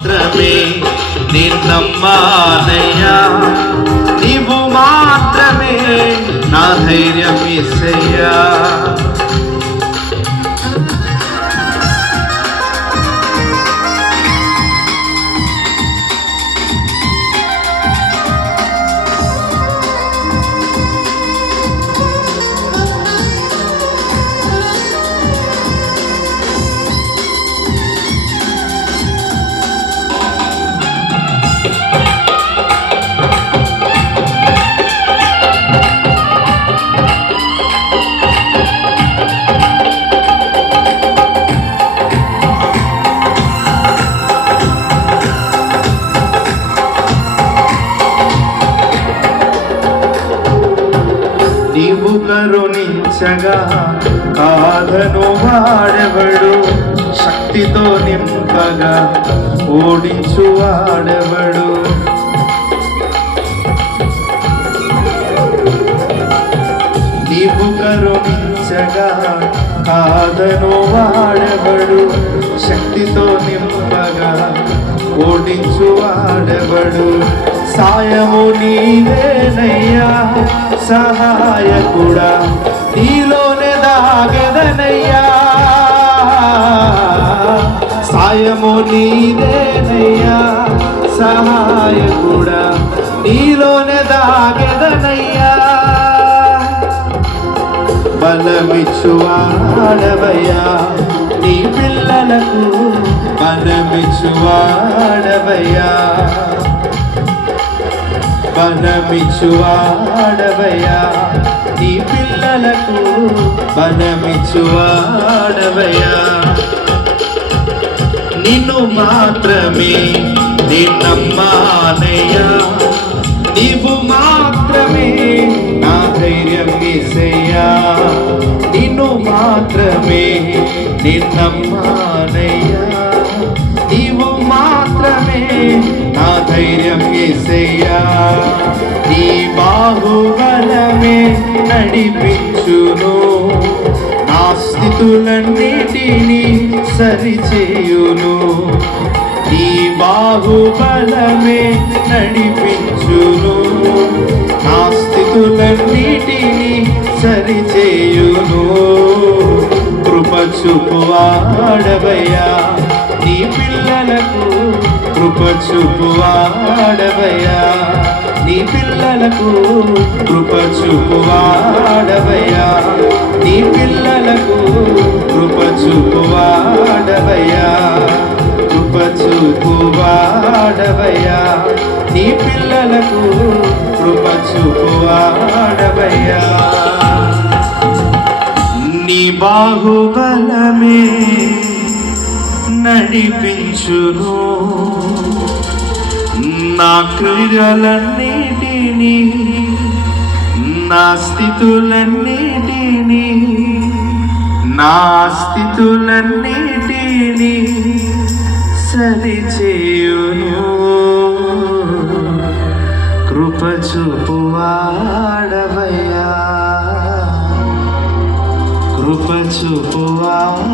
మాత్రమే నిన్నమ్మానయ్యా, నీవు మాత్రమే నా ధైర్యం యేసయ్యా. నీవు కరుణించగా కాదను వాడెవడు, శక్తితో నింపగా ఓడించు వాడెవడు. నీవు కరుణించగా కాదను వాడెవడు, శక్తితో నింపగా ఓడించు వాడెవడు. సాయము నీవేనయ్యా, సహాయకుడా నీలోనే దాగెదనయ్యా. సాయము నీవేనయ్యా, సహాయకుడా నీలోనే దాగెదనయ్యా. బలమిచ్చువాడవయ్యా నీ పిల్లలకు, బలమిచ్చువాడవయ్యా, బలమిచ్చువాడవయ్యా నీ పిల్లలకు, బలమిచ్చువాడవయ్యా. నిన్ను మాత్రమే నిన్నమ్మానయ్యా, నీవు మాత్రమే నా ధైర్యం యేసయ్యా. నిన్ను మాత్రమే నిన్నమ్మానయ్యా, నీవు మాత్రమే నా ధైర్యం యేసయ్యా. నీ బాహుబలమే నడిపించును, నా స్థితులన్నిటినీ సరిచేయును. నీ బాహుబలమే నడిపించును, నా స్థితులన్నిటినీ సరిచేయును. కృప చూపువాడవయ్యా నీ పిల్లలకు, కృప చూపువాడవయ్యా నీ పిల్లలకు, కృప చూపువాడవయ్యా నీ పిల్లలకు, కృప చూపువాడవయ్యా, కృప చూపువాడవయ్యా నీ పిల్లలకు, కృప చూపువాడవయ్యా. నీ బాహుబలమే నడిపించును, నా క్రియలన్నిటినీ, నా స్థితులన్నిటినీ, నా స్థితులన్నిటినీ సరిచేయును. కృప చూపువాడవయ్యా, కృప చూపువాడవయ్యా.